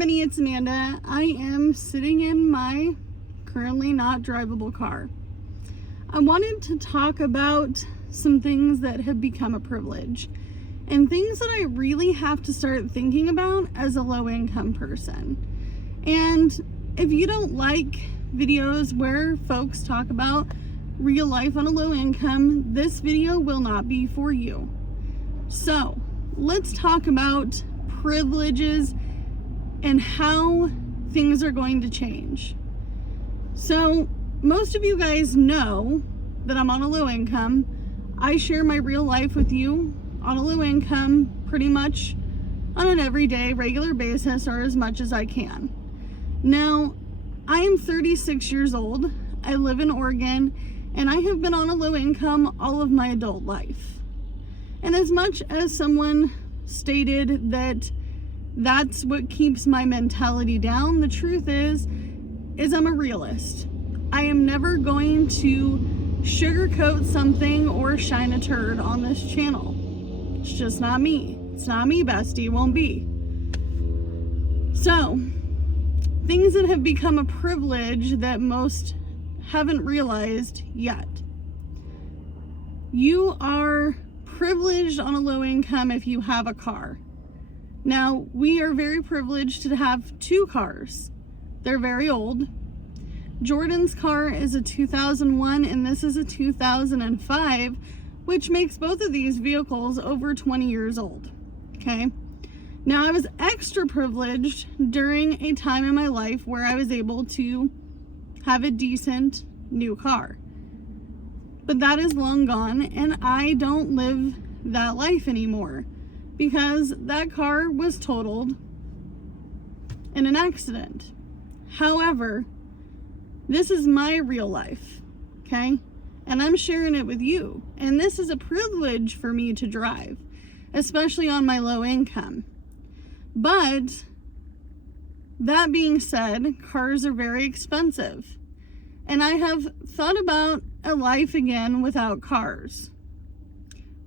everybody, it's Amanda. I am sitting in my currently not drivable car. I wanted to talk about some things that have become a privilege and things that I really have to start thinking about as a low-income person. And if you don't like videos where folks talk about real life on a low income, this video will not be for you. So let's talk about privileges and how things are going to change. So most of you guys know that I'm on a low income. I share my real life with you on a low income pretty much on an everyday regular basis, or as much as I can. Now, I am 36 years old. I live in Oregon, and I have been on a low income all of my adult life. And as much as someone stated that that's what keeps my mentality down, the truth is I'm a realist. I am never going to sugarcoat something or shine a turd on this channel. It's just not me. It's not me, bestie. It won't be. So, things that have become a privilege that most haven't realized yet. You are privileged on a low income if you have a car. Now, we are very privileged to have two cars. They're very old. Jordan's car is a 2001 and this is a 2005, which makes both of these vehicles over 20 years old. Okay? Now, I was extra privileged during a time in my life where I was able to have a decent new car. But that is long gone, and I don't live that life anymore because that car was totaled in an accident. However, this is my real life, okay? And I'm sharing it with you. And this is a privilege for me to drive, especially on my low income. But that being said, cars are very expensive. And I have thought about a life again without cars.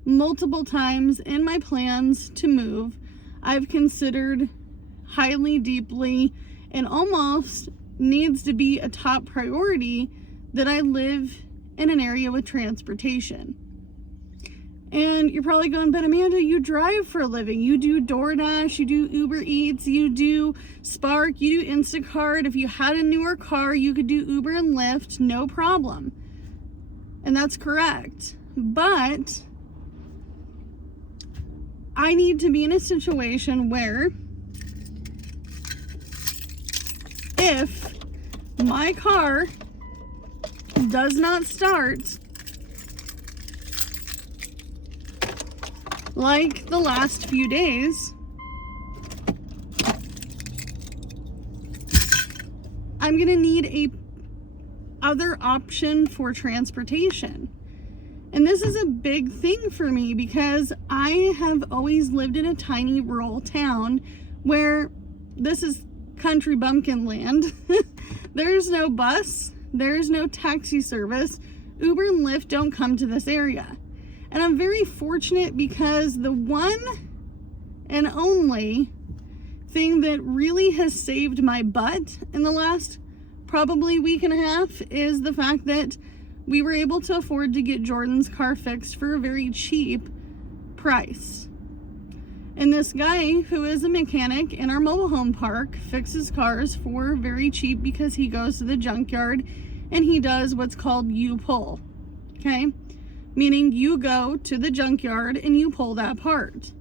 Multiple times in my plans to move, I've considered highly, deeply, and almost needs to be a top priority that I live in an area with transportation. And you're probably going, but Amanda, you drive for a living. You do DoorDash, you do Uber Eats, you do Spark, you do Instacart. If you had a newer car, you could do Uber and Lyft, no problem. And that's correct. But I need to be in a situation where if my car does not start like the last few days, I'm gonna need a other option for transportation. And this is a big thing for me because I have always lived in a tiny rural town where this is country bumpkin land. There's no bus, there's no taxi service. Uber and Lyft don't come to this area. And I'm very fortunate because the one and only thing that really has saved my butt in the last probably week and a half is the fact that we were able to afford to get Jordan's car fixed for a very cheap price. And this guy who is a mechanic in our mobile home park fixes cars for very cheap because he goes to the junkyard and he does what's called U-pull. Okay? Meaning you go to the junkyard and you pull that part.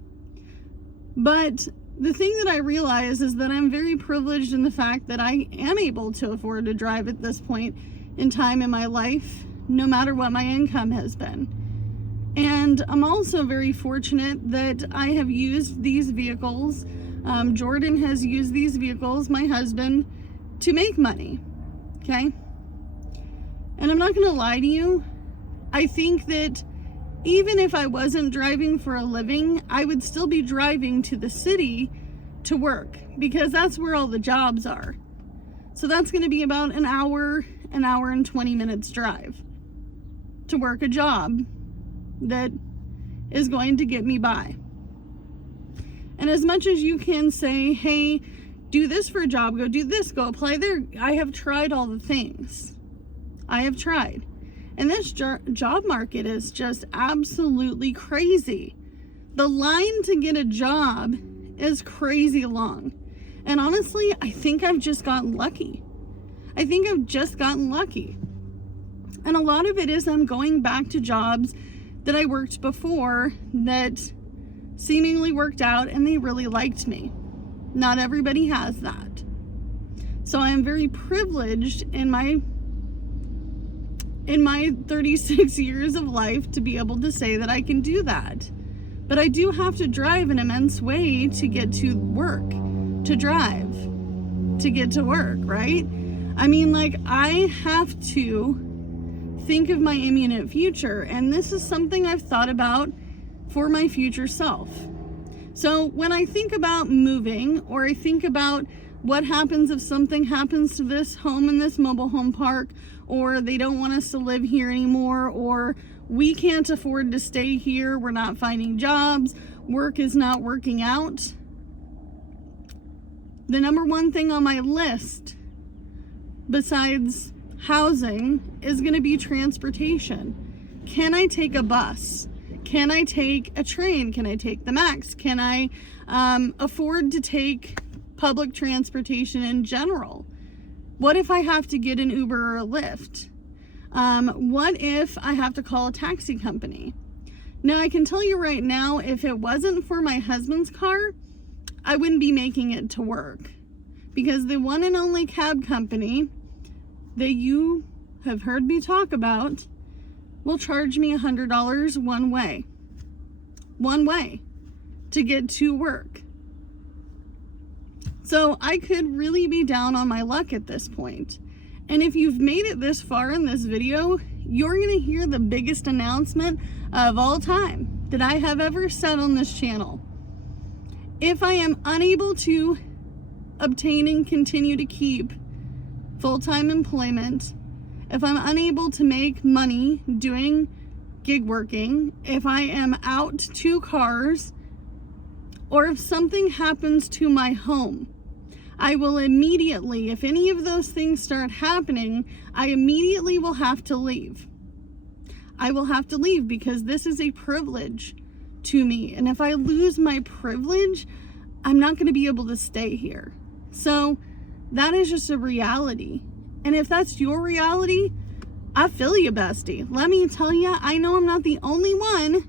But the thing that I realize is that I'm very privileged in the fact that I am able to afford to drive at this point in time in my life, no matter what my income has been. And I'm also very fortunate that I have used these vehicles. Jordan has used these vehicles, my husband, to make money. Okay? And I'm not going to lie to you. I think that even if I wasn't driving for a living, I would still be driving to the city to work because that's where all the jobs are. So that's going to be about an hour and 20 minutes drive to work a job that is going to get me by. And as much as you can say, hey, do this for a job, go do this, go apply there. I have tried all the things. I have tried. And this job market is just absolutely crazy. The line to get a job is crazy long. And honestly, I think I've just gotten lucky. And a lot of it is I'm going back to jobs that I worked before that seemingly worked out and they really liked me. Not everybody has that. So I am very privileged in my 36 years of life to be able to say that I can do that. But I do have to drive an immense way to get to work, to drive, to get to work, right? I mean, like, I have to think of my imminent future, and this is something I've thought about for my future self. So when I think about moving, or I think about what happens if something happens to this home in this mobile home park, or they don't want us to live here anymore, or we can't afford to stay here, we're not finding jobs, work is not working out, the number one thing on my list besides housing is going to be transportation. Can I take a bus? Can I take a train? Can I take the MAX? Can I afford to take public transportation in general? What if I have to get an Uber or a Lyft? What if I have to call a taxi company? Now, I can tell you right now, if it wasn't for my husband's car, I wouldn't be making it to work, because the one and only cab company that you have heard me talk about will charge me $100 one way to get to work. So I could really be down on my luck at this point. And if you've made it this far in this video, you're going to hear the biggest announcement of all time that I have ever said on this channel. If I am unable to obtain and continue to keep full-time employment, if I'm unable to make money doing gig working, if I am out 2 cars, or if something happens to my home, I will immediately, if any of those things start happening, I immediately will have to leave. I will have to leave because this is a privilege to me. And if I lose my privilege, I'm not going to be able to stay here. So that is just a reality. And if that's your reality, I feel you, bestie. Let me tell you, I know I'm not the only one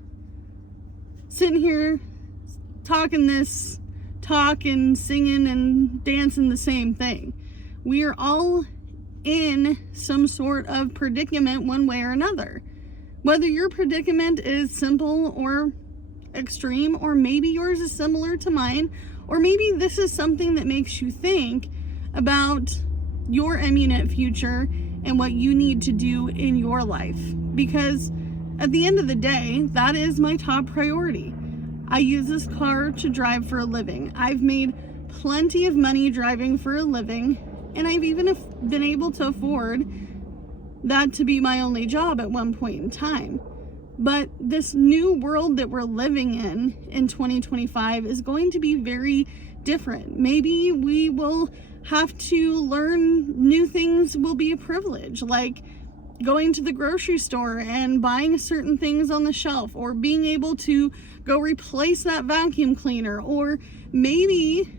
sitting here talking this talk and singing and dancing the same thing. We are all in some sort of predicament one way or another. Whether your predicament is simple or extreme, or maybe yours is similar to mine, or maybe this is something that makes you think about your imminent future and what you need to do in your life. Because at the end of the day, that is my top priority. I use this car to drive for a living. I've made plenty of money driving for a living, and I've even been able to afford that to be my only job at one point in time. But this new world that we're living in 2025 is going to be very different. Maybe we will have to learn new things will be a privilege, like going to the grocery store and buying certain things on the shelf, or being able to go replace that vacuum cleaner, or maybe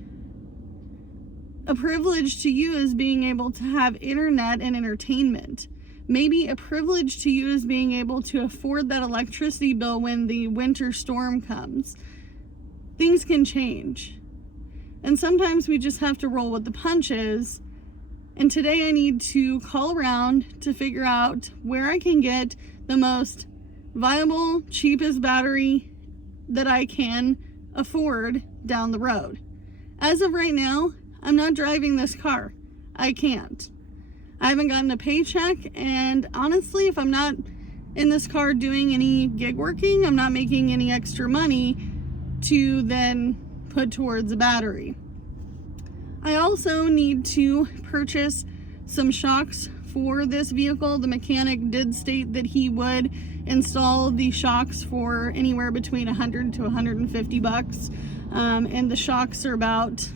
a privilege to you is being able to have internet and entertainment. Maybe a privilege to you is being able to afford that electricity bill when the winter storm comes. Things can change. And sometimes we just have to roll with the punches. And today I need to call around to figure out where I can get the most viable, cheapest battery that I can afford down the road. As of right now, I'm not driving this car. I can't. I haven't gotten a paycheck, and honestly, if I'm not in this car doing any gig working, I'm not making any extra money to then put towards a battery. I also need to purchase some shocks for this vehicle. The mechanic did state that he would install the shocks for anywhere between $100 to $150, and the shocks are about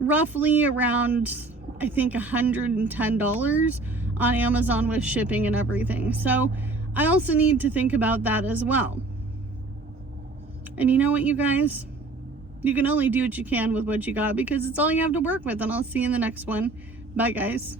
roughly around, I think, $110 on Amazon with shipping and everything. So I also need to think about that as well. And you know what, you guys? You can only do what you can with what you got, because it's all you have to work with. And I'll see you in the next one. Bye, guys.